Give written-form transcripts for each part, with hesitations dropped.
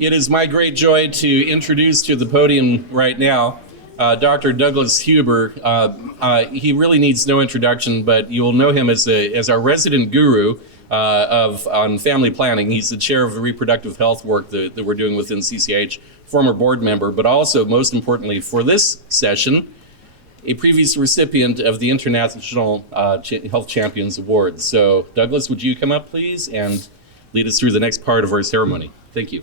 It is my great joy to introduce to the podium right now Dr. Douglas Huber. He really needs no introduction, but you will know him as our resident guru on family planning. He's the chair of the reproductive health work that we're doing within CCIH, former board member, but also, most importantly, for this session, a previous recipient of the International Health Champions Award. So, Douglas, would you come up, please, and lead us through the next part of our ceremony? Thank you.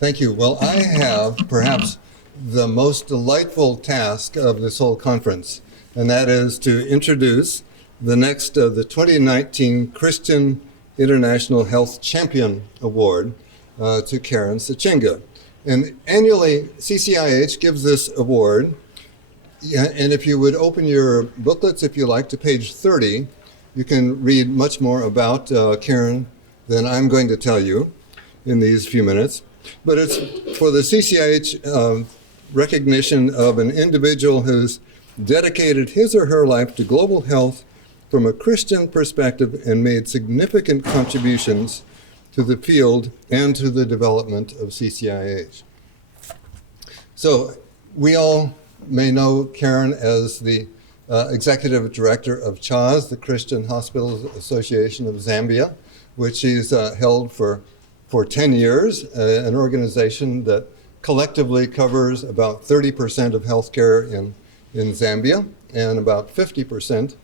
Thank you. Well, I have perhaps the most delightful task of this whole conference, and that is to introduce the next of the 2019 Christian International Health Champion Award to Karen Sichinga. And annually, CCIH gives this award, and if you would open your booklets, if you like, to page 30, you can read much more about Karen than I'm going to tell you in these few minutes. But it's for the CCIH recognition of an individual who's dedicated his or her life to global health from a Christian perspective and made significant contributions to the field and to the development of CCIH. So we all may know Karen as the executive director of CHAZ, the Christian Hospitals Association of Zambia, which she's held for 10 years, an organization that collectively covers about 30% of healthcare in Zambia and about 50%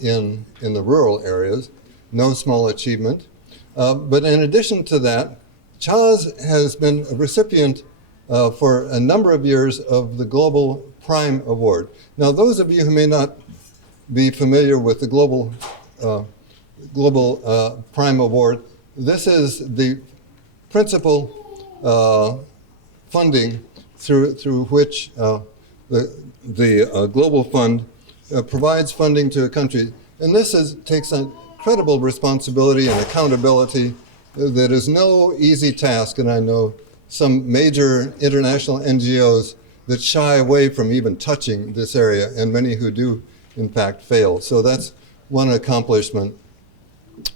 in the rural areas. No small achievement. But in addition to that, CHAZ has been a recipient for a number of years of the Global Prime Award. Now, those of you who may not be familiar with the Global Prime Award, this is the principal funding through which the Global Fund provides funding to a country. And this takes an incredible responsibility and accountability that is no easy task. And I know some major international NGOs that shy away from even touching this area, and many who do, in fact, fail. So that's one accomplishment.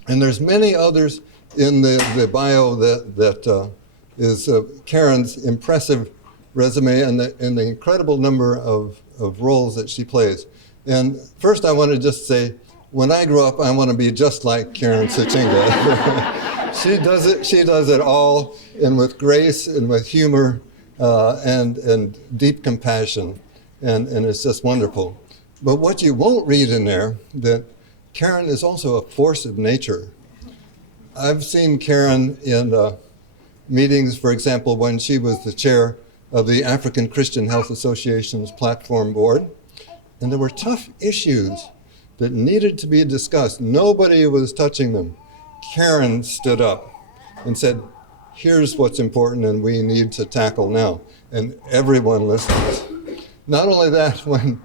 And there's many others in the bio that is Karen's impressive resume and the incredible number of roles that she plays. And first I want to just say, when I grow up, I want to be just like Karen Sichinga. She does it all, and with grace and with humor and deep compassion, and it's just wonderful. But what you won't read in there, that Karen is also a force of nature. I've seen Karen in meetings, for example, when she was the chair of the African Christian Health Association's platform board, and there were tough issues that needed to be discussed. Nobody was touching them. Karen stood up and said, here's what's important and we need to tackle now. And everyone listened. Not only that, when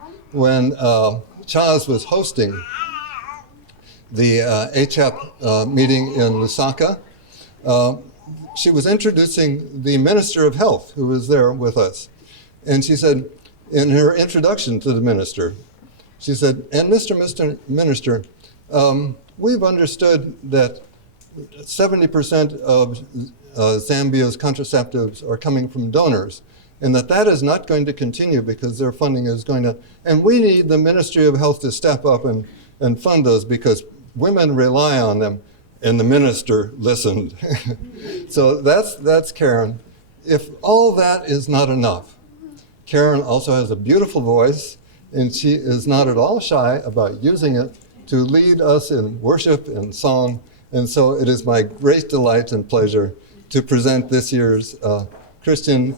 CHAZ was hosting the HAP meeting in Lusaka, she was introducing the Minister of Health who was there with us. And she said, in her introduction to the minister, she said, and Mr. Minister, we've understood that 70% of Zambia's contraceptives are coming from donors, and that is not going to continue because their funding is going to, and we need the Ministry of Health to step up and fund those because women rely on them. And the minister listened. So that's Karen. If all that is not enough, Karen also has a beautiful voice, and she is not at all shy about using it to lead us in worship and song. And so it is my great delight and pleasure to present this year's Christian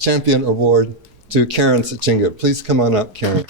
Champion Award to Karen Sichinga. Please come on up, Karen.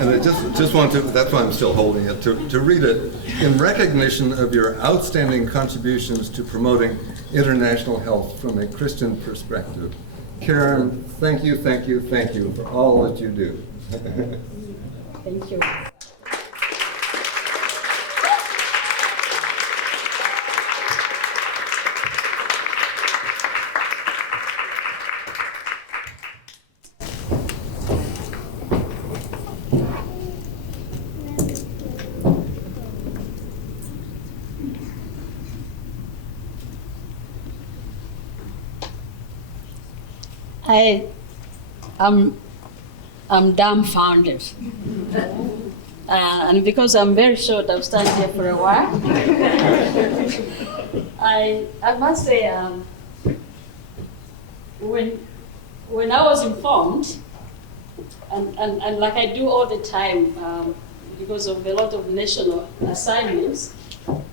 And I just want to, that's why I'm still holding it, to read it. In recognition of your outstanding contributions to promoting international health from a Christian perspective. Karen, thank you for all that you do. Thank you. I'm dumbfounded. And because I'm very short, I've stayed here for a while. I must say, when I was informed, and like I do all the time, because of a lot of national assignments,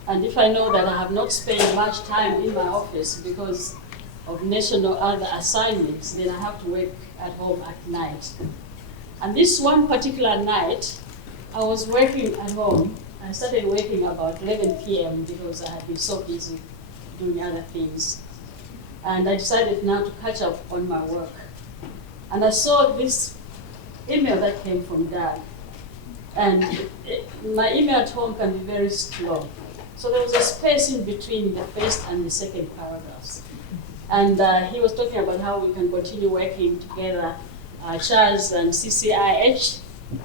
and if I know that I have not spent much time in my office because of national other assignments, then I have to work at home at night. And this one particular night, I was working at home. I started working about 11 p.m. because I had been so busy doing other things. And I decided now to catch up on my work. And I saw this email that came from Dad. And my email at home can be very slow. So there was a space in between the first and the second paragraphs. And he was talking about how we can continue working together, Charles and CCIH,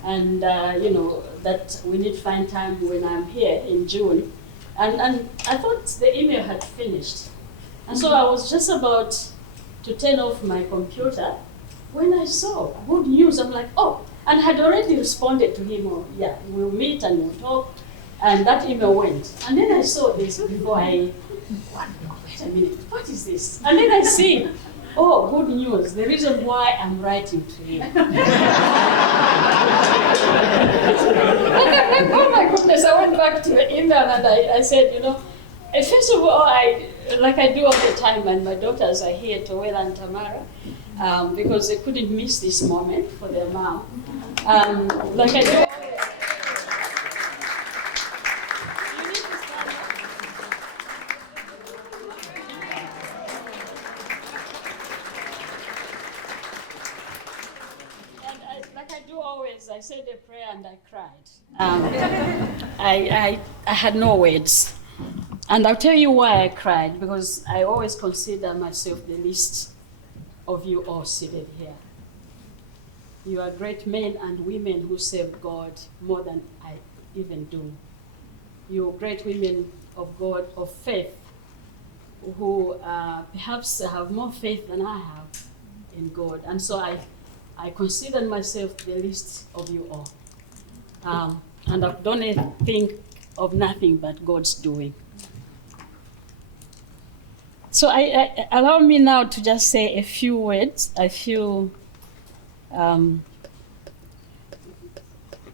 and that we need to find time when I'm here in June. And I thought the email had finished. And so I was just about to turn off my computer when I saw good news. I'm like, oh, and had already responded to him, oh, yeah, we'll meet and we'll talk. And that email went. And then I saw this before wait a minute, what is this? And then I see, oh, good news, the reason why I'm writing to you. Oh my goodness, I went back to the email and I said, first of all, like I do all the time, and my daughters are here, Towela and Tamara, because they couldn't miss this moment for their mom. Like I do. I said a prayer and I cried. I had no words. And I'll tell you why I cried, because I always consider myself the least of you all seated here. You are great men and women who serve God more than I even do. You're great women of God, of faith, who perhaps have more faith than I have in God. And so I consider myself the least of you all. And I don't think of nothing but God's doing. So allow me now to just say a few words,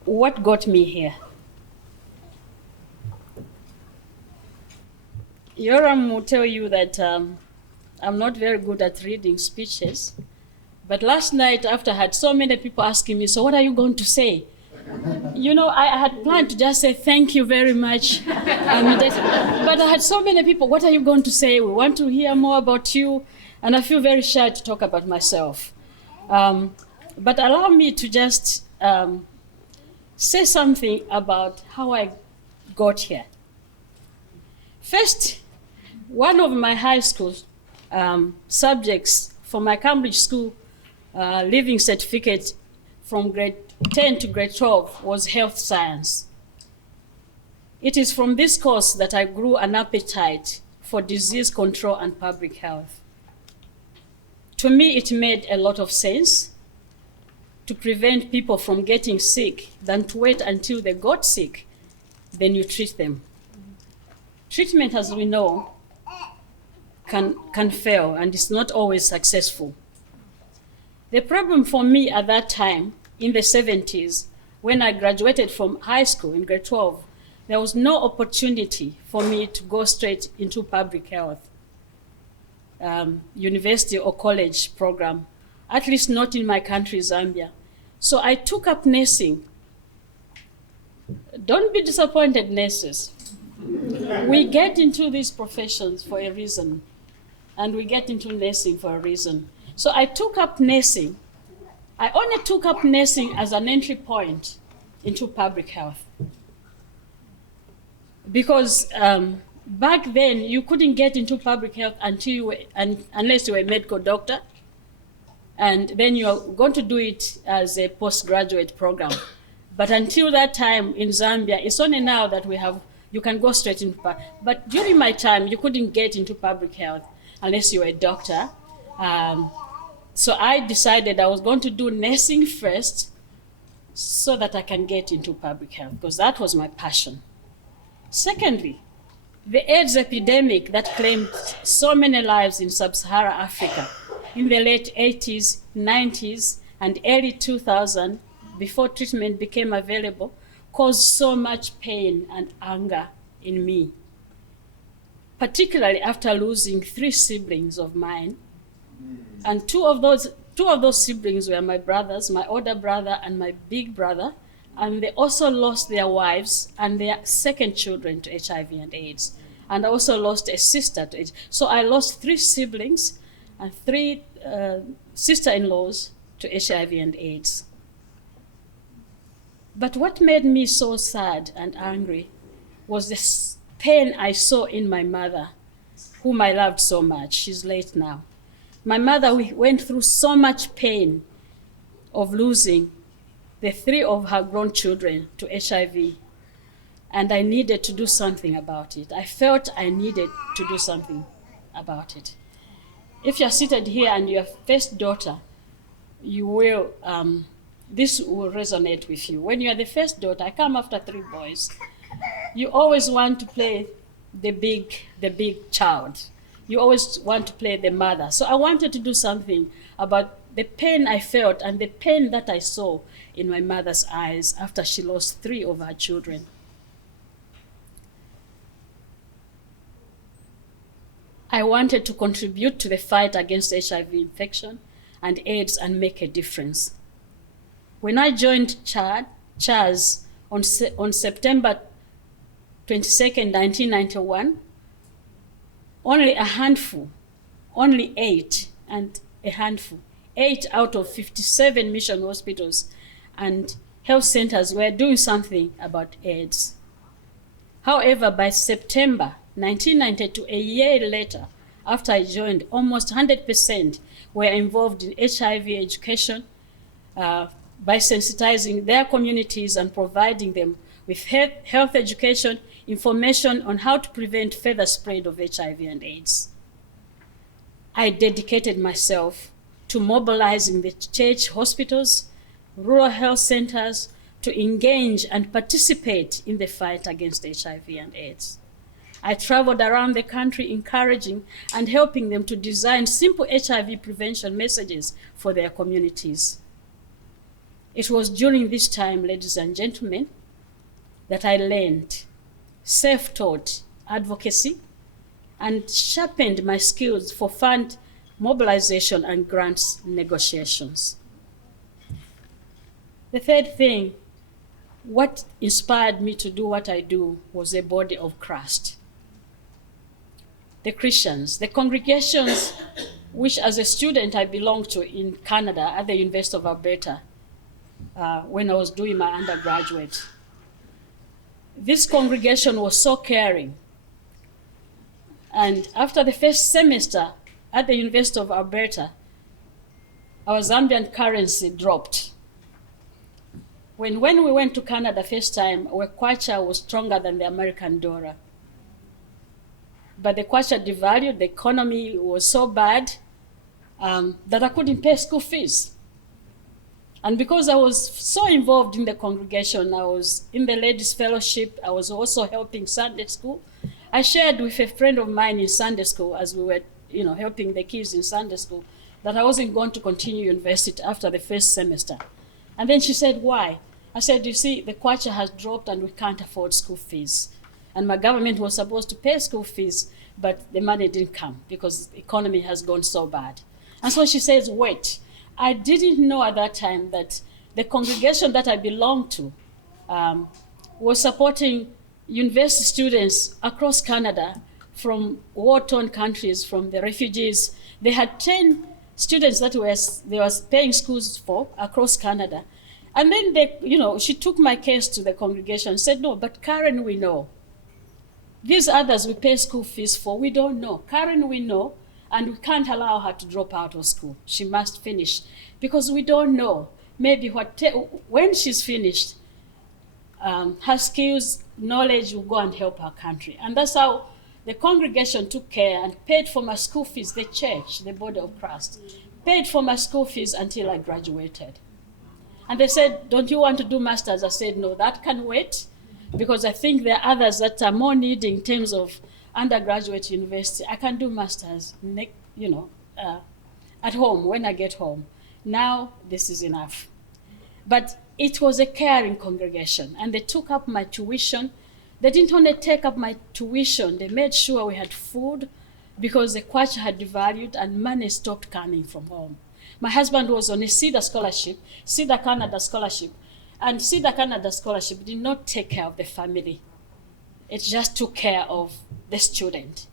what got me here. Yoram will tell you that I'm not very good at reading speeches. But last night, after I had so many people asking me, so what are you going to say? I had planned to just say thank you very much. But I had so many people, what are you going to say? We want to hear more about you. And I feel very shy to talk about myself. But allow me to just say something about how I got here. First, one of my high school subjects for my Cambridge school leaving certificate from grade 10 to grade 12 was health science. It is from this course that I grew an appetite for disease control and public health. To me, it made a lot of sense to prevent people from getting sick than to wait until they got sick, then you treat them. Treatment, as we know, can fail, and it's not always successful. The problem for me at that time, in the 70s, when I graduated from high school in grade 12, there was no opportunity for me to go straight into public health, university or college program, at least not in my country, Zambia. So I took up nursing Don't be disappointed, nurses. We get into these professions for a reason, and we get into nursing for a reason. So I took up nursing. I only took up nursing as an entry point into public health. Because back then, you couldn't get into public health unless you were a medical doctor, and then you're going to do it as a postgraduate program. But until that time in Zambia, it's only now that you can go straight into but during my time, you couldn't get into public health unless you were a doctor. So I decided I was going to do nursing first so that I can get into public health, because that was my passion. Secondly, the AIDS epidemic that claimed so many lives in sub-Saharan Africa in the late 80s, 90s, and early 2000s, before treatment became available, caused so much pain and anger in me, particularly after losing 3 siblings of mine. And two of those siblings were my brothers, my older brother and my big brother, and they also lost their wives and their second children to HIV and AIDS. And I also lost a sister to AIDS. So I lost 3 siblings and 3 sister-in-laws to HIV and AIDS. But what made me so sad and angry was the pain I saw in my mother, whom I loved so much. She's late now. My mother went through so much pain of losing the 3 of her grown children to HIV, and I needed to do something about it. I felt I needed to do something about it. If you're seated here and you're first daughter, you will, this will resonate with you. When you're the first daughter, I come after 3 boys, you always want to play the big child. You always want to play the mother. So I wanted to do something about the pain I felt and the pain that I saw in my mother's eyes after she lost 3 of her children. I wanted to contribute to the fight against HIV infection and AIDS and make a difference. When I joined CHAS on September 22nd, 1991, only a handful, only 8 out of 57 mission hospitals and health centers were doing something about AIDS. However, by September 1992, a year later, after I joined, almost 100% were involved in HIV education by sensitizing their communities and providing them with health education, information on how to prevent further spread of HIV and AIDS. I dedicated myself to mobilizing the church hospitals, rural health centers, to engage and participate in the fight against HIV and AIDS. I traveled around the country encouraging and helping them to design simple HIV prevention messages for their communities. It was during this time, ladies and gentlemen, that I learned self-taught advocacy and sharpened my skills for fund mobilization and grants negotiations. The third thing, what inspired me to do what I do was a body of Christ. The Christians, the congregations which as a student I belonged to in Canada at the University of Alberta when I was doing my undergraduate. This congregation was so caring. And after the first semester at the University of Alberta, our Zambian currency dropped. When we went to Canada first time, our kwacha was stronger than the American dollar. But the kwacha devalued, the economy was so bad that I couldn't pay school fees. And because I was so involved in the congregation, I was in the ladies' fellowship, I was also helping Sunday school. I shared with a friend of mine in Sunday school as we were helping the kids in Sunday school that I wasn't going to continue university after the first semester. And then she said, why? I said, you see, the kwacha has dropped and we can't afford school fees. And my government was supposed to pay school fees, but the money didn't come because the economy has gone so bad. And so she says, wait, I didn't know at that time that the congregation that I belonged to was supporting university students across Canada from war-torn countries, from the refugees. They had 10 students that they were paying schools for across Canada. And then she took my case to the congregation and said, no, but Karen, we know. These others we pay school fees for, we don't know. Karen, we know, and we can't allow her to drop out of school. She must finish because we don't know. Maybe when she's finished, her skills, knowledge will go and help our country. And that's how the congregation took care and paid for my school fees. The church, the body of Christ, paid for my school fees until I graduated. And they said, don't you want to do masters? I said, no, that can wait, because I think there are others that are more needed in terms of undergraduate university. I can do masters, at home when I get home. Now this is enough. But it was a caring congregation, and they took up my tuition. They didn't only take up my tuition, they made sure we had food, because the kwacha had devalued and money stopped coming from home. My husband was on a CEDA scholarship, CEDA Canada scholarship, and CEDA Canada scholarship did not take care of the family. It just took care of the student.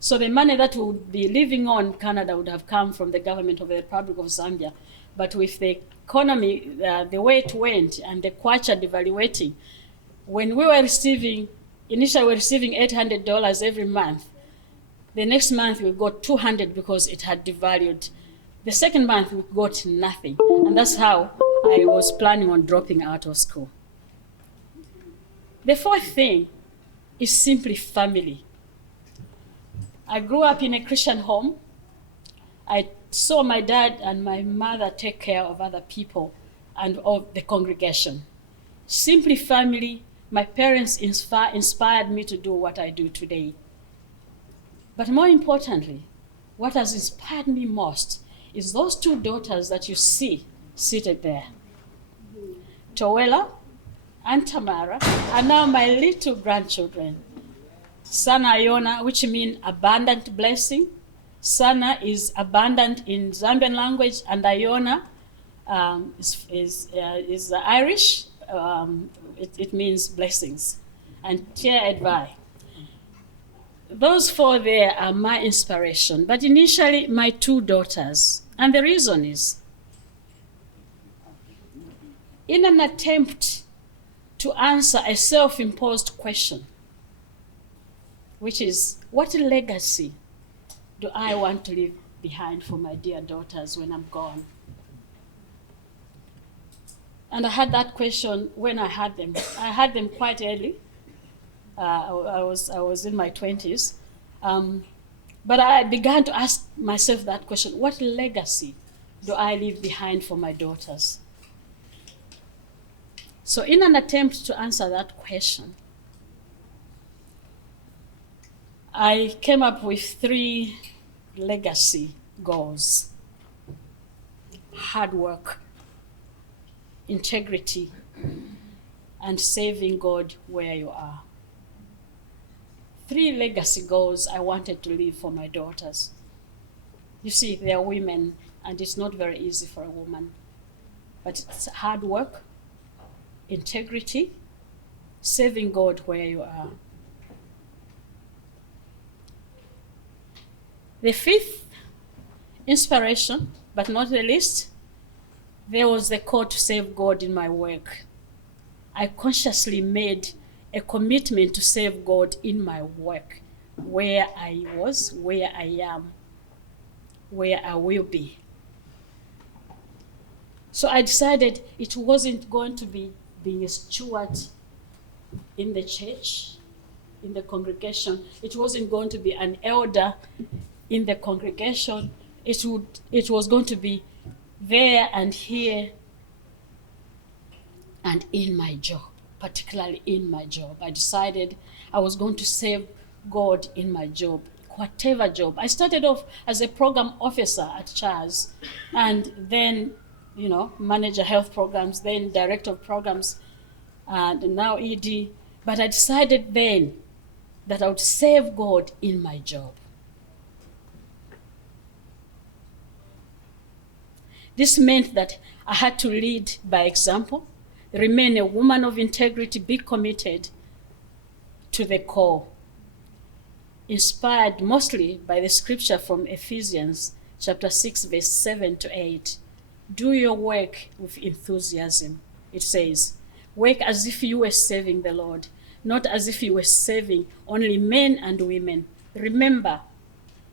So the money that we would be living on Canada would have come from the government of the Republic of Zambia. But with the economy, the way it went, and the kwacha devaluating, when we were initially we were receiving $800 every month. The next month we got $200 because it had devalued. The second month we got nothing. And that's how I was planning on dropping out of school. The fourth thing is simply family. I grew up in a Christian home. I saw my dad and my mother take care of other people and of the congregation. Simply family. My parents inspired me to do what I do today. But more importantly, what has inspired me most is those two daughters that you see seated there. Towela and Tamara are now my little grandchildren. Sana Iona, which means abundant blessing. Sana is abundant in Zambian language, and Iona is Irish. It means blessings. And Tia Edvai. Those four there are my inspiration, but initially my two daughters. And the reason is, in an attempt to answer a self-imposed question, which is, what legacy do I want to leave behind for my dear daughters when I'm gone? And I had that question when I had them. I had them quite early. I was in my 20s. But I began to ask myself that question: what legacy do I leave behind for my daughters? So in an attempt to answer that question, I came up with 3 legacy goals: hard work, integrity, and serving God where you are. 3 legacy goals I wanted to leave for my daughters. You see, they are women, and it's not very easy for a woman. But it's hard work, integrity, serving God where you are. The 5th inspiration, but not the least, there was the call to serve God in my work. I consciously made a commitment to serve God in my work, where I was, where I am, where I will be. So I decided it wasn't going to be being a steward in the church, in the congregation. It wasn't going to be an elder in the congregation. It was going to be there and here and in my job, particularly in my job. I decided I was going to serve God in my job, whatever job. I started off as a program officer at CHARS, and then, manager health programs, then director of programs, and now ED. But I decided then that I would serve God in my job. This meant that I had to lead by example, Remain a woman of integrity. Be committed to the core. Inspired mostly by the scripture from Ephesians chapter 6, verse 7 to 8. Do your work with enthusiasm. It says, work as if you were serving the Lord, not as if you were serving only men and women. Remember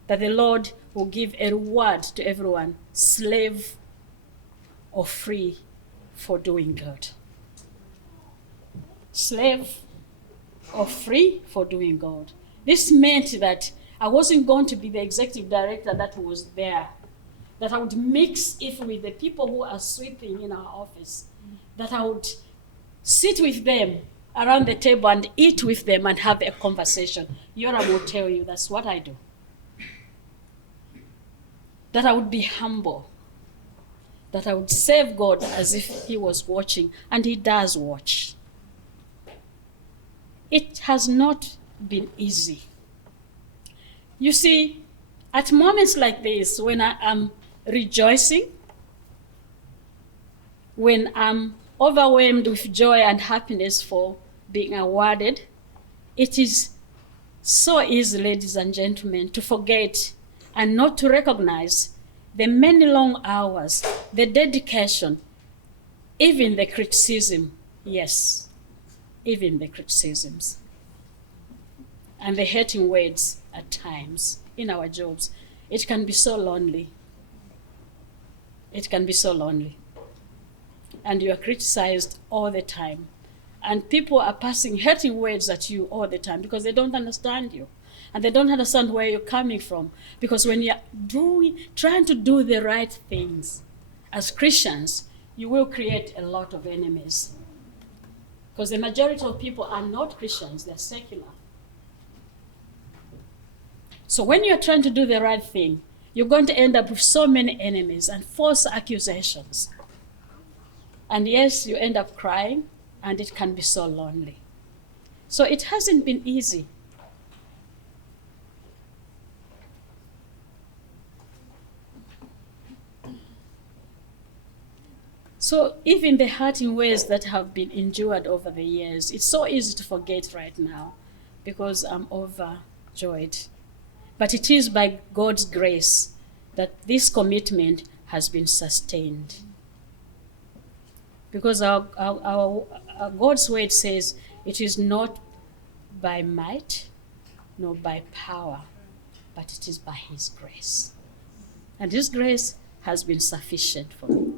that the Lord will give a reward to everyone, slave or free, for doing good. Slave or free for doing good. This meant that I wasn't going to be the executive director that was there, that I would mix it with the people who are sweeping in our office, that I would sit with them around the table and eat with them and have a conversation. Yoram will tell you that's what I do. That I would be humble, that I would serve God as if he was watching, and he does watch. It has not been easy. You see, at moments like this, when I am rejoicing, when I'm overwhelmed with joy and happiness for being awarded, it is so easy, ladies and gentlemen, to forget and not to recognize the many long hours, the dedication, even the criticism, yes, even the criticisms, and the hurting words at times in our jobs. It can be so lonely. It can be so lonely. And you are criticized all the time. And people are passing hurting words at you all the time because they don't understand you. And they don't understand where you're coming from. Because when you're trying to do the right things as Christians, you will create a lot of enemies. Because the majority of people are not Christians, they're secular. So when you're trying to do the right thing, you're going to end up with so many enemies and false accusations. And yes, you end up crying, and it can be so lonely. So it hasn't been easy. So even the hurting ways that have been endured over the years, it's so easy to forget right now because I'm overjoyed. But it is by God's grace that this commitment has been sustained. Because our God's word says it is not by might nor by power, but it is by his grace. And his grace has been sufficient for me.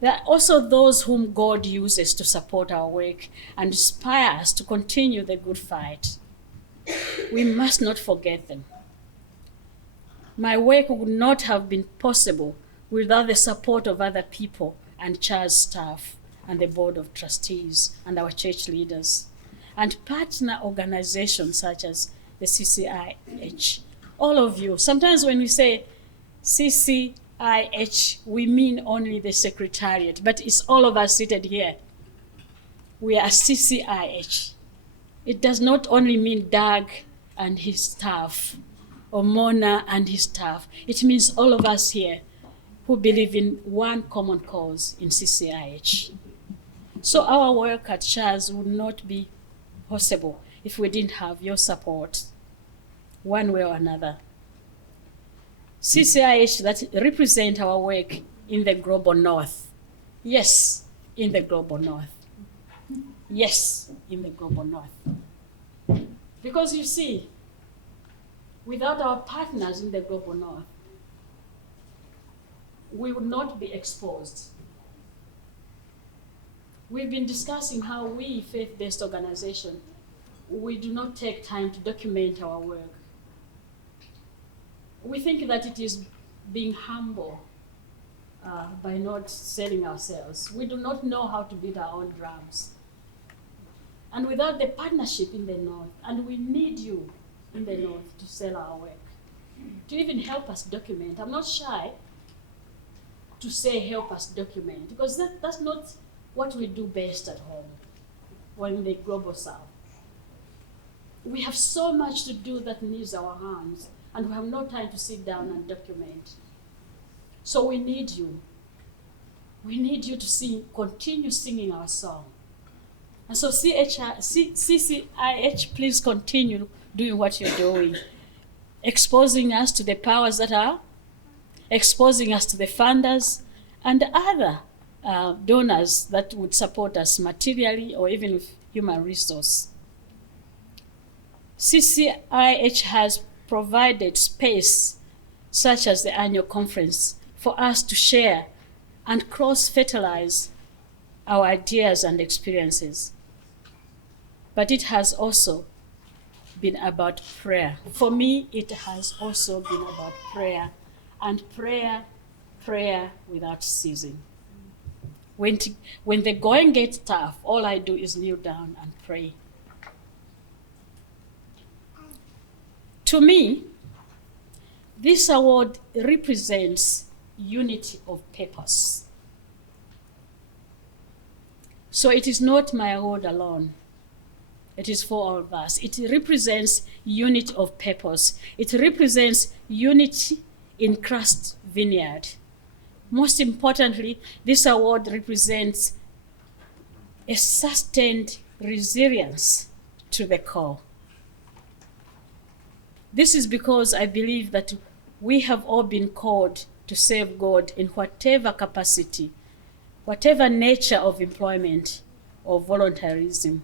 There are also those whom God uses to support our work and inspire us to continue the good fight. We must not forget them. My work would not have been possible without the support of other people and church staff and the board of trustees and our church leaders and partner organizations such as the CCIH. All of you. Sometimes when we say CCIH, we mean only the secretariat, but it's all of us seated here. We are CCIH. It does not only mean Doug and his staff or Mona and his staff. It means all of us here who believe in one common cause in CCIH. So our work at CHAZ would not be possible if we didn't have your support, one way or another. CCIH that represent our work in the global north. Yes, in the global north. Yes, in the global north. Because you see, without our partners in the global north, we would not be exposed. We've been discussing how we, faith-based organization, we do not take time to document our work. We think that it is being humble by not selling ourselves. We do not know how to beat our own drums. And without the partnership in the north, and we need you in the north to sell our work, to even help us document. I'm not shy to say help us document, because that's not what we do best at home or in the global south. We have so much to do that needs our hands, and we have no time to sit down and document. So we need you. we need you to continue singing our song. And so CCIH, please continue doing what you're doing, exposing us to the powers that are, exposing us to the funders and other donors that would support us materially or even with human resource. CCIH has provided space, such as the annual conference, for us to share and cross-fertilize our ideas and experiences. But it has also been about prayer. For me, it has also been about prayer, and prayer without ceasing. When the going gets tough, all I do is kneel down and pray. To me, this award represents unity of purpose. So it is not my award alone. It is for all of us. It represents unity of purpose. It represents unity in Christ's vineyard. Most importantly, this award represents a sustained resilience to the core. This is because I believe that we have all been called to serve God in whatever capacity, whatever nature of employment or voluntarism.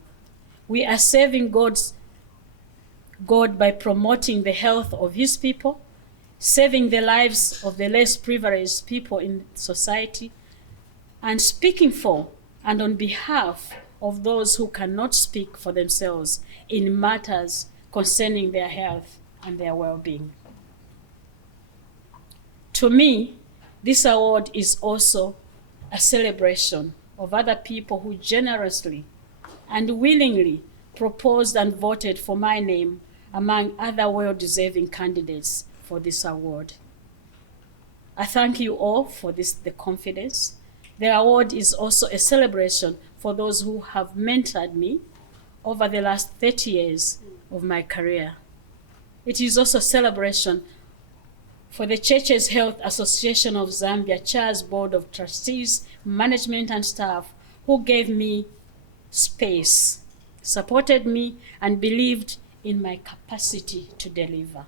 We are serving God by promoting the health of His people, saving the lives of the less privileged people in society, and speaking for and on behalf of those who cannot speak for themselves in matters concerning their health and their well-being. To me, this award is also a celebration of other people who generously and willingly proposed and voted for my name among other well-deserving candidates for this award. I thank you all for the confidence. The award is also a celebration for those who have mentored me over the last 30 years of my career. It is also a celebration for the Churches Health Association of Zambia Chair's Board of Trustees, management and staff who gave me space, supported me, and believed in my capacity to deliver.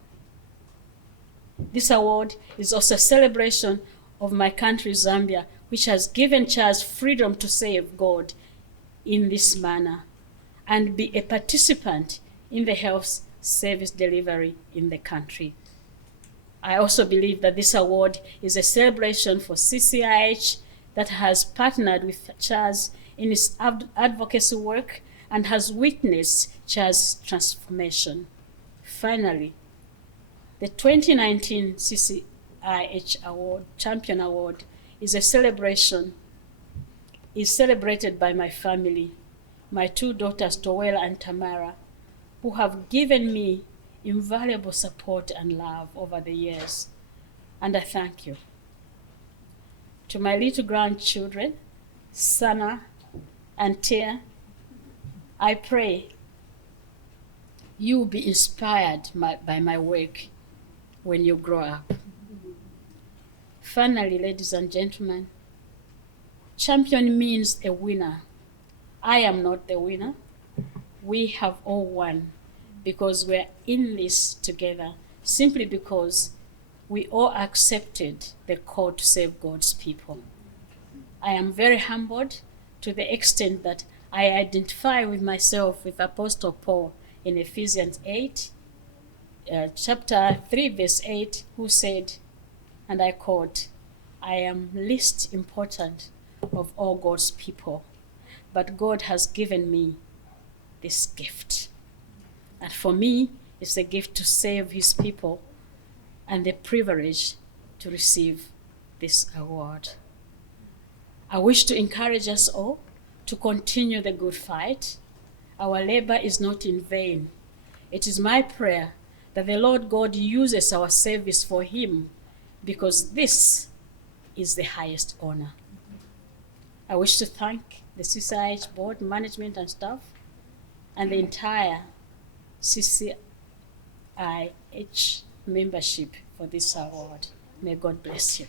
This award is also a celebration of my country, Zambia, which has given Charles freedom to serve God in this manner and be a participant in the health service delivery in the country. I also believe that this award is a celebration for CCIH that has partnered with Charles in his advocacy work and has witnessed Charles' transformation. Finally, the 2019 CCIH Award, Champion Award, is celebrated by my family, my two daughters, Towela and Tamara, who have given me invaluable support and love over the years. And I thank you. To my little grandchildren, Sana and Tia, I pray you will be inspired by my work when you grow up. Finally, ladies and gentlemen, champion means a winner. I am not the winner. We have all won because we're in this together, simply because we all accepted the call to save God's people. I am very humbled to the extent that I identify with myself with Apostle Paul in Ephesians 8, chapter 3, verse 8, who said, and I quote, "I am least important of all God's people, but God has given me this gift. And for me, it's a gift to save His people and the privilege to receive this award." I wish to encourage us all to continue the good fight. Our labor is not in vain. It is my prayer that the Lord God uses our service for Him, because this is the highest honor. I wish to thank the CCIH board, management and staff, and the entire CCIH membership for this award. May God bless you.